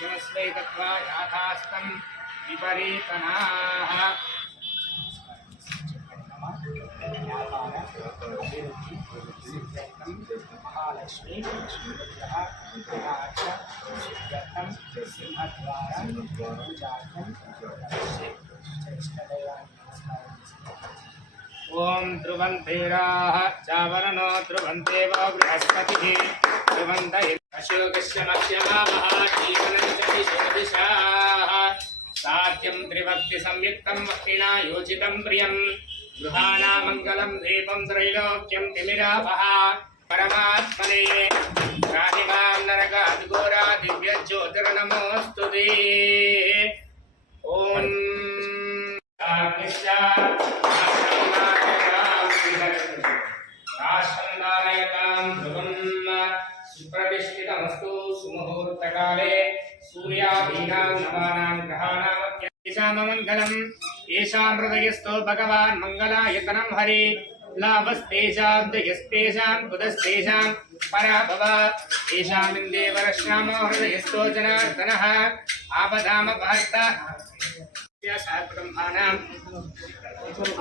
जनस्वैतत्वा याथास्तं विपरीतनाः महालक्ष्मी श्रीभद्रः सिद्धं सिंहद्वारं जातं ఓం ధ్రువం ధీరాः చావరణో ధ్రువందేవ బృహస్పతిः ధ్రువంత అశోకస్య మధ్యమామः జీవనం చ దిశో దిశాः సాధ్యం త్రిభక్తి సంయుక్తం వక్తినా యోజితం ప్రియం గృహాణా మంగళం దీపం मुहूर्तकाले सूर्यादीनां नवानां ग्रहाणां येषाममङ्गलम् येषां हृदयस्थो भगवान् मङ्गलायतनं हरि। लाभस्तेषां जयस्तेषां बुधस्तेषां पराभव येषामिन्दे वरश्यामो हृदयस्थो जनार्दनः। आपदामपहर्त ब्रह्माणाम्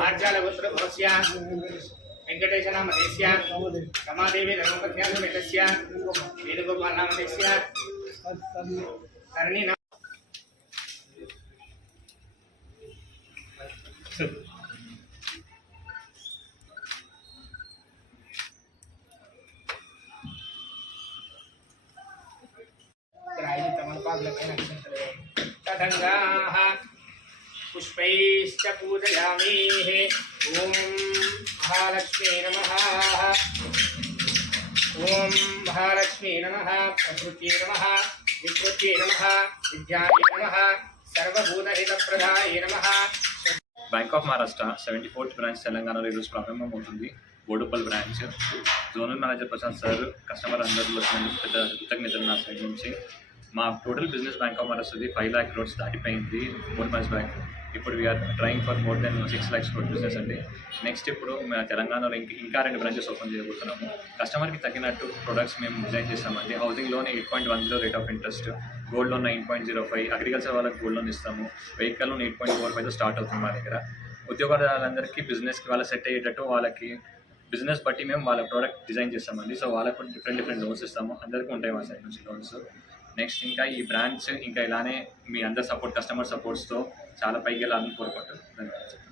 आर्जालपुत्र भवस्य। रमादेवी धर्मपत्न्यां मेलस्य वेणुगोपालनामते करनी ना। तदङ्गाः पुष्पैश्च पूजयामेः ॐ महालक्ष्मी नमः ఓం మహాలక్ష్మీ నమ ప్రకృతి నమ వికృతి నమ విద్యాయ నమ సర్వభూతహితప్రదాయ నమ. Bank of Maharashtra seventy fourth branch తెలంగాణలో ఈరోజు ప్రారంభం అవుతుంది. Boduppal branch zonal manager Prashant sir customer అందరిలో పెద్ద కృతజ్ఞతలు నా సైడ్ నుంచి. మా టోటల్ బిజినెస్ బ్యాంక్ ఆఫ్ మహారాష్ట్రది ఫైవ్ ల్యాక్ క్రోడ్స్ దాటిపోయింది. ఫోర్ మంత్స్ బ్యాక్ ఇప్పుడు we're trying for more than six lakhs crore business అండి. నెక్స్ట్ ఇప్పుడు మేము తెలంగాణలో ఇంక ఇంకా రెండు బ్రాంచెస్ ఓపెన్ చేయబోతున్నాము. కస్టమర్కి తగినట్టు ప్రొడక్ట్స్ మేము డిజైన్ చేస్తామండి. Housing loan eight point one zero rate of interest gold loan nine point zero five agriculture వాళ్ళకి గోల్డ్ లోన్ ఇస్తాము. Vehicle loan eight point four ఫైవ్తో start అవుతుంది మా దగ్గర. ఉద్యోగదారులందరికీ బిజినెస్కి వాళ్ళ సెట్ అయ్యేటట్టు వాళ్ళకి బిజినెస్ బట్టి మేము వాళ్ళ ప్రోడక్ట్ డిజైన్ చేస్తామండి. సో వాళ్ళకు డిఫరెంట్ డిఫరెంట్ లోన్స్ ఇస్తాము. అందరికీ ఉంటాయి మా సైడ్ నుంచి లోన్స్ నెక్స్ట్ ఇంకా ఈ బ్రాంచ్ ఇంకా ఇలానే మీ అందరి సపోర్ట్ కస్టమర్ సపోర్ట్స్తో చాలా పైకి వెళ్ళాలని కోరుకుంటున్నాను ధన్యవాదాలు